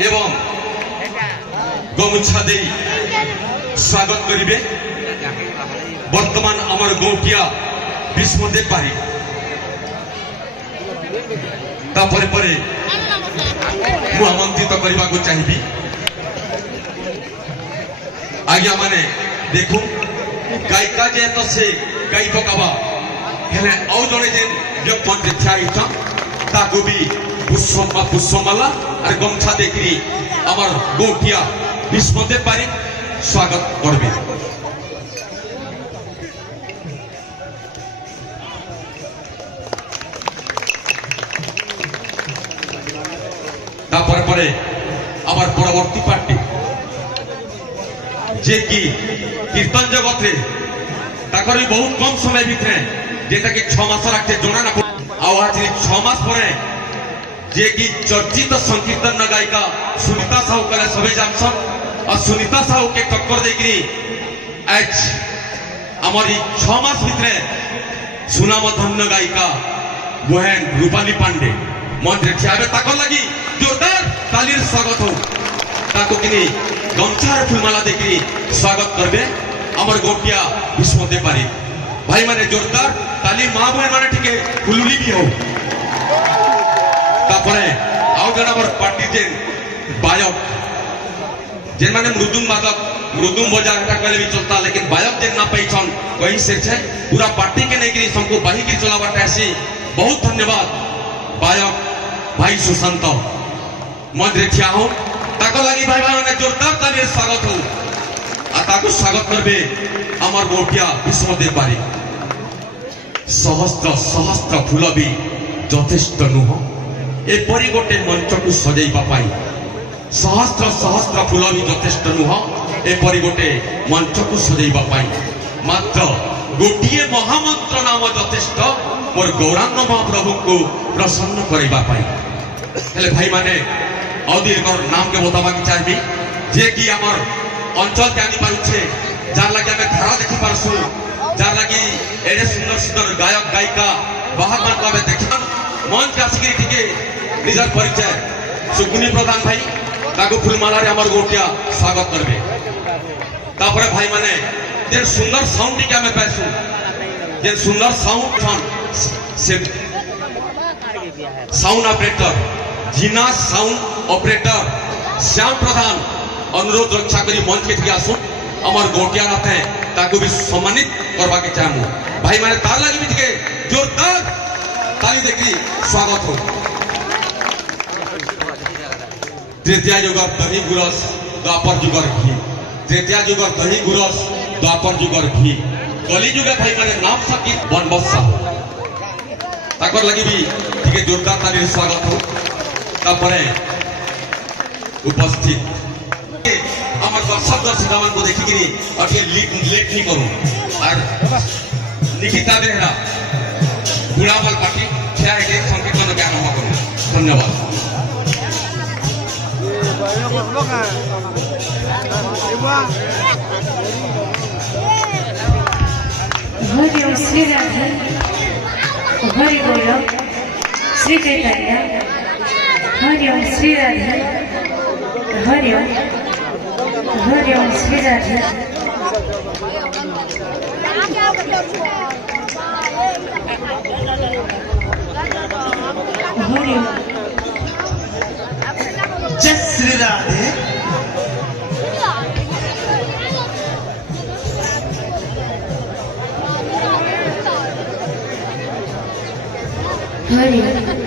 एवं गमुछा दे स्वागत करिवे वर्तमान आमर गौटिया विष्णुदेव पारी तापरे परे मु आमंत्रित करबा को चाहिबी आज्ञा माने देखू गायिका जे तो से गाई पकाबा हेले औ जने जे व्यक्ति छाइता ताको भी पुष्पमाला और गमछा देखी आमर गौटिया विष्णुदेव पारी स्वागत करबे तापर परे आमर परवर्ती पार्टी जे कि कीर्तन जगत रे ताकर भी बहुत कम समय भितरे जेटा कि 6 मास रखते जोना ना आज 6 मास परे जे कि चर्चित संकीर्तन गायिका सुनीता साहू कले सबे जानसन और सुनीता साहू के टक्कर देकरी आज हमारी 6 मास भितरे सुनाम धन्य गायिका बहन रूपाली पांडे मंत्रे ठियाबे ताकर लगी जोरदार तालीर स्वागत हो ताको किनी गमछार फुलमाला देखी स्वागत करबे आमर गौटिया विष्णुदेव पारी भाई माने जोरदार ताली मां बहन माने ठीक फुलुली भी हो तापरे आउ जन आमर पार्टी जे बायक जेन माने मृदुंग बादक मृदुंग बजा एटा कहले भी चलता लेकिन बायक जेन ना पैछन कहीं से छे पूरा पार्टी के नेकरी हमको बाही की चलावट ऐसी बहुत धन्यवाद बायक भाई सुशांत मंत्रे ठिया हो ताको लगी भाई भाई माने जोरदार ताली स्वागत हो आ ताको स्वागत करबे आमर गौटिया विष्णुदेव पारी सहस्त्र सहस्त्र फूल भी यथेष्ट नुह एपरी गोटे मंच को सजाइबा पाई सहस्त्र सहस्त्र फूल भी यथेष्ट नुह एपरी गोटे मंच को सजाइबा पाई मात्र गोटिए महामंत्र नाम यथेष्ट मोर गौरांग महाप्रभु को प्रसन्न करबा पाई हेले भाई माने औदीर नाम के बतावा की चाहिए जे कि आमर अंचल के आनी पारुछे जार लगे हमें धारा देखि पारसु जार लगी एडे सुंदर सुंदर गायक गायिका बाहर मान को हमें देखि मन के आसिक टिके निजर परिचय सुकुनी प्रधान भाई ताको फुलमाला रे आमर गौटिया स्वागत करबे तापरे भाई माने जे सुंदर साउंड टिके हमें पाइसु जे सुंदर साउंड छन से साउंड ऑपरेटर जिना साउंड ऑपरेटर श्याम प्रधान अनुरोध रक्षा करी मंच के आसुन अमर गौटिया नाथ है ताको भी सम्मानित करवा के चाहूँ भाई माने तार लगी भी टिके जोरदार ताली देखी स्वागत हो तृतीय युगर दही गुरस द्वापर युगर घी तृतीय युगर दही गुरस द्वापर युगर घी कली युगे भाई माने नाम सकी बनबसा ताकर लगी भी टिके जोरदार ताली स्वागत हो तापरे उपस्थित आमर दर्शक दर्शिका को देखिकी और लेट नहीं करूँ और निकिता बेहरा बुढ़ावाल पार्टी ठिया संकीर्तन के आरम्भ करूँ धन्यवाद हरि ओम श्री राधे हरि बोल श्री चैतन्य हरि ओम श्री राधे हरि ओम श्री राधे हरि ओम जय श्री राधे हरि ओम